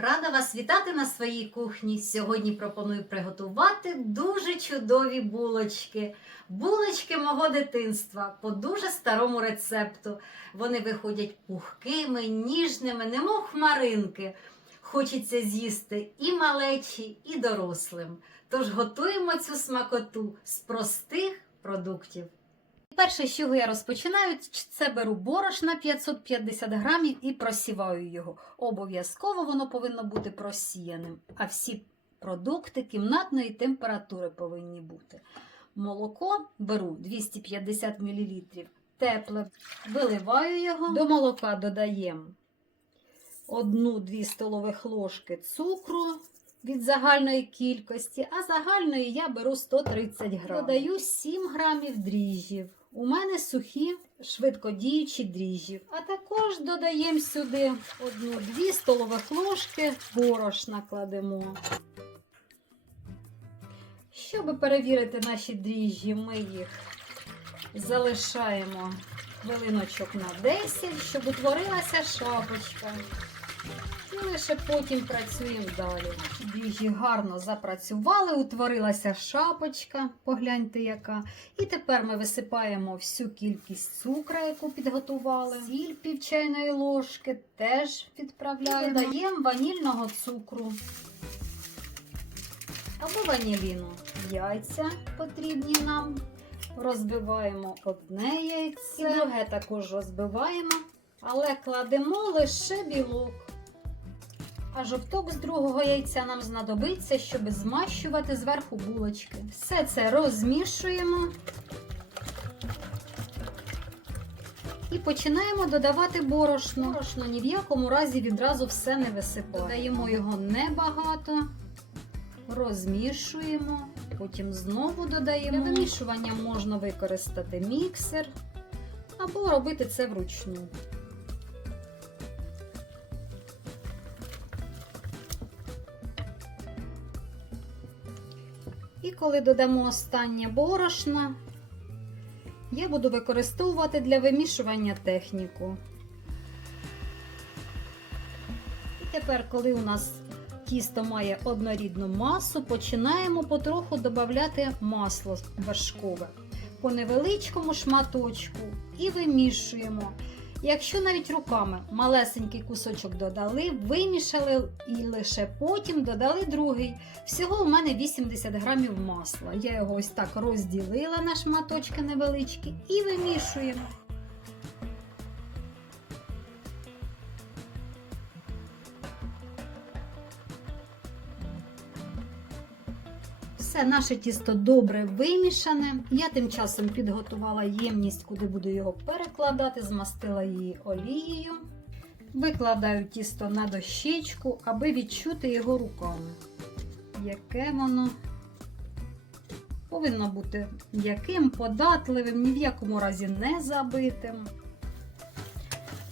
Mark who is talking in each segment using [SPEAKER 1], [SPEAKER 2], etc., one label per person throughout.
[SPEAKER 1] Рада вас вітати на своїй кухні. Сьогодні пропоную приготувати дуже чудові булочки. Булочки мого дитинства по дуже старому рецепту. Вони виходять пухкими, ніжними, немов хмаринки. Хочеться з'їсти і малечі, і дорослим. Тож готуємо цю смакоту з простих продуктів. Перше, з чого я розпочинаю, це беру борошна 550 грамів і просіваю його. Обов'язково воно повинно бути просіяним, а всі продукти кімнатної температури повинні бути. Молоко беру 250 мл тепле, виливаю його. До молока додаємо 1-2 столових ложки цукру від загальної кількості, а загальної я беру 130 грамів. Додаю 7 грамів дріжджів. У мене сухі швидкодіючі дріжджі. А також додаємо сюди 1-2 столових ложки борошна кладемо. Щоб перевірити наші дріжджі, ми їх залишаємо хвилиночок на 10, щоб утворилася шапочка. І лише потім працюємо далі. Дріжджі гарно запрацювали, утворилася шапочка, погляньте яка. І тепер ми висипаємо всю кількість цукру, яку підготували. Сіль пів чайної ложки теж відправляємо. Додаємо ванільного цукру або ваніліну. Яйця потрібні нам. Розбиваємо одне яйце, і друге також розбиваємо, але кладемо лише білок. А жовток з другого яйця нам знадобиться, щоб змащувати зверху булочки. Все це розмішуємо і починаємо додавати борошно. Борошно ні в якому разі відразу все не висипаємо. Додаємо його небагато, розмішуємо, потім знову додаємо. Для вимішування можна використати міксер або робити це вручну. І коли додамо останнє борошно, я буду використовувати для вимішування техніку. І тепер, коли у нас тісто має однорідну масу, починаємо потроху додати масло вершкове по невеличкому шматочку і вимішуємо. Якщо навіть руками малесенький кусочок додали, вимішали і лише потім додали другий. Всього у мене 80 грамів масла. Я його ось так розділила на шматочки невеличкі і вимішуємо. Все, наше тісто добре вимішане. Я тим часом підготувала ємність, куди буду його перекладати, змастила її олією. Викладаю тісто на дощечку, аби відчути його руками. Яке воно повинно бути м'яким, податливим, ні в якому разі не забитим.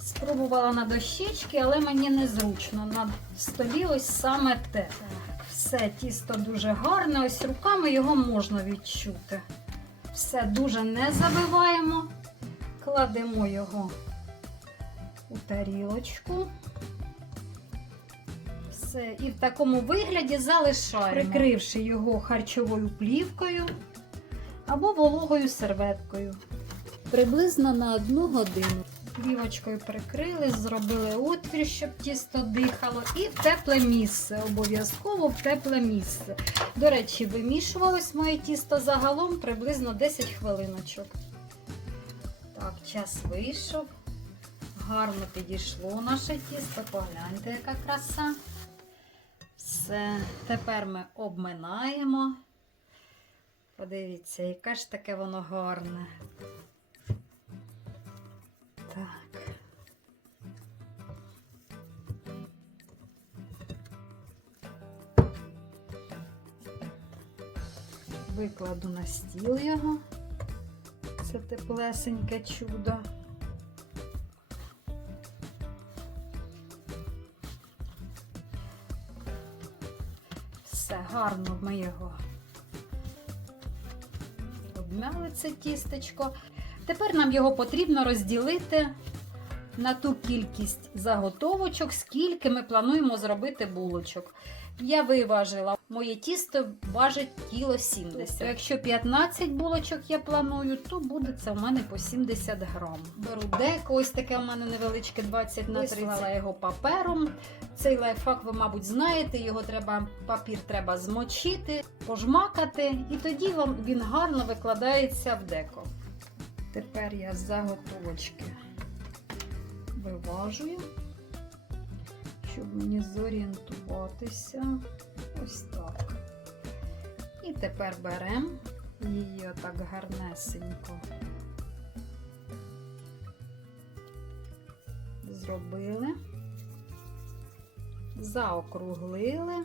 [SPEAKER 1] Спробувала на дощечки, але мені незручно. На столі ось саме те. Все, тісто дуже гарне, ось руками його можна відчути. Все дуже не забиваємо, кладемо його у тарілочку. Все, і в такому вигляді залишаємо, прикривши його харчовою плівкою або вологою серветкою. Приблизно на одну годину. Плівочкою прикрили, зробили отвір, щоб тісто дихало, і в тепле місце. Обов'язково в тепле місце. До речі, вимішувалось моє тісто загалом приблизно 10 хвилиночок. Так, час вийшов. Гарно підійшло наше тісто. Погляньте, яка краса. Все, тепер ми обминаємо. Подивіться, яке ж таке воно гарне. Так. Викладу на стіл його. Це теплесеньке чудо. Все гарно ми його обмяли це тістечко. Тепер нам його потрібно розділити
[SPEAKER 2] на ту кількість заготовочок, скільки ми плануємо зробити булочок. Я виважила, моє тісто важить кіло 70. Тобто, якщо 15 булочок я планую, то буде це у мене по 70 грам. Беру деко, ось таке у мене невеличке 20 на 30. Вислала його папером. Цей лайфхак ви, мабуть, знаєте, його треба, папір треба змочити, пожмакати, і тоді він гарно викладається в деко. Тепер я заготовочки виважую, щоб мені зорієнтуватися. Ось так. І тепер беремо її отак гарнесенько. Зробили, заокруглили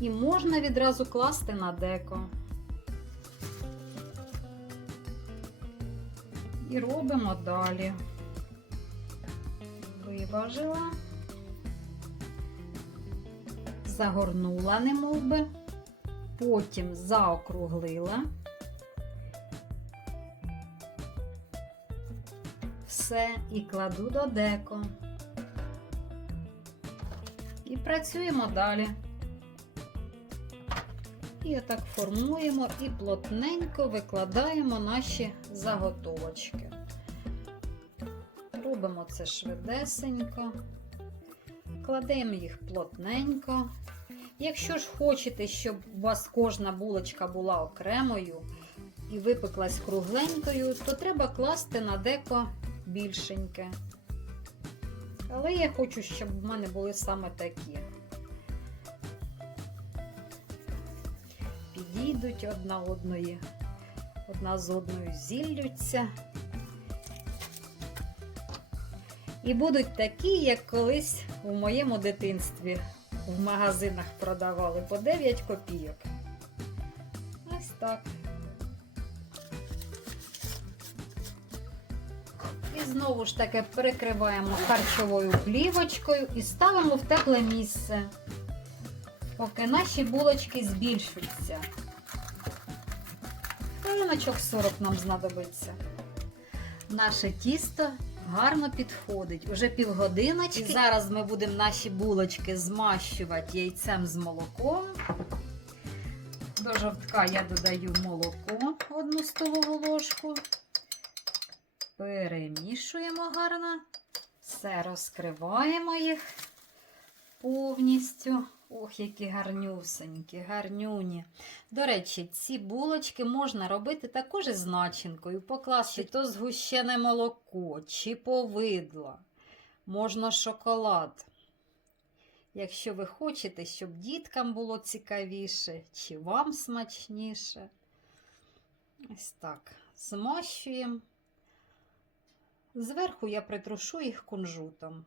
[SPEAKER 2] і можна відразу класти на деко. І робимо далі. Виважила, загорнула немовби, потім заокруглила. Все і кладу до деко. І працюємо далі. І отак формуємо і плотненько викладаємо наші заготовочки. Робимо це швидесенько, кладемо їх плотненько. Якщо ж хочете, щоб у вас кожна булочка була окремою і випеклась кругленькою, то треба класти на деко більшеньке. Але я хочу, щоб в мене були саме такі. Підійдуть одна одної, одна з одною зіллються. І будуть такі, як колись у моєму дитинстві в магазинах продавали по 9 копійок. Ось так. І знову ж таки перекриваємо харчовою плівочкою і ставимо в тепле місце, поки наші булочки збільшуються. Хвилиночок 40 нам знадобиться. Наше тісто гарно підходить. Уже півгодиночки. І зараз ми будемо наші булочки змащувати яйцем з молоком. До жовтка я додаю молоко одну столову ложку. Перемішуємо гарно. Все розкриваємо їх повністю. Ох, які гарнюсенькі, гарнюні. До речі, ці булочки можна робити також із начинкою. Покласти то згущене молоко, чи повидло, можна шоколад. Якщо ви хочете, щоб діткам було цікавіше, чи вам смачніше. Ось так. Змащуємо. Зверху я притрушу їх кунжутом.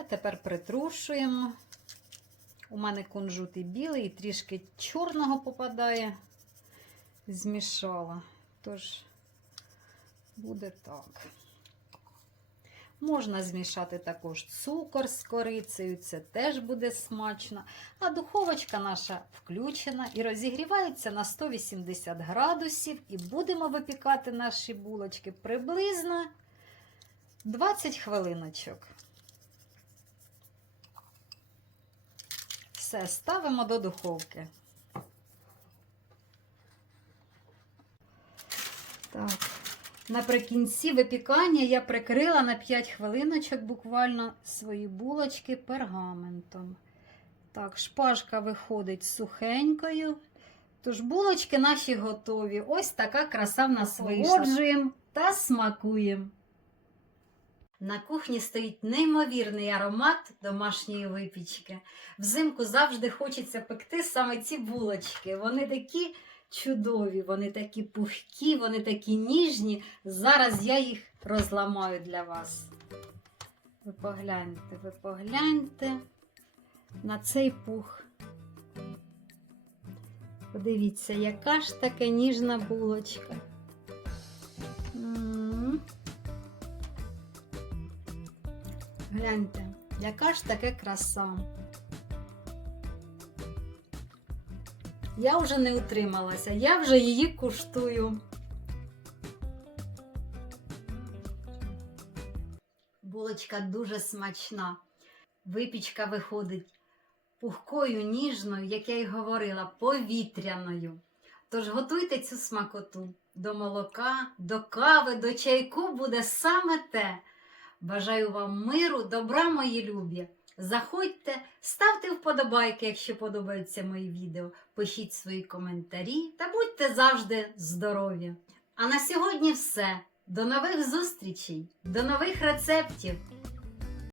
[SPEAKER 2] А тепер притрушуємо. У мене кунжут і білий, і трішки чорного попадає, змішала. Тож буде так. Можна змішати також цукор з корицею, це теж буде смачно. А духовочка наша включена і розігрівається на 180 градусів. І будемо випікати наші булочки приблизно 20 хвилиночок. Все, ставимо до духовки. Так. Наприкінці випікання я прикрила на 5 хвилиночок буквально свої булочки пергаментом. Так, шпажка виходить сухенькою. Тож булочки наші готові. Ось така краса в нас вийшла. Охолоджуємо та смакуємо. На кухні стоїть неймовірний аромат домашньої випічки. Взимку завжди хочеться пекти саме ці булочки. Вони такі чудові, вони такі пухкі, вони такі ніжні. Зараз я їх розламаю для вас. Ви погляньте, ви погляньте на цей пух. Подивіться, яка ж така ніжна булочка. Гляньте, яка ж таке краса. Я вже не утрималася, я вже її куштую.
[SPEAKER 1] булочка дуже смачна. Випічка виходить пухкою, ніжною, як я й говорила, повітряною. Тож готуйте цю смакоту до молока, до кави, до чайку буде саме те. Бажаю вам миру, добра, мої любі. Заходьте, ставте вподобайки, якщо подобаються мої відео, пишіть свої коментарі та будьте завжди здорові! А на сьогодні все. До нових зустрічей, до нових рецептів.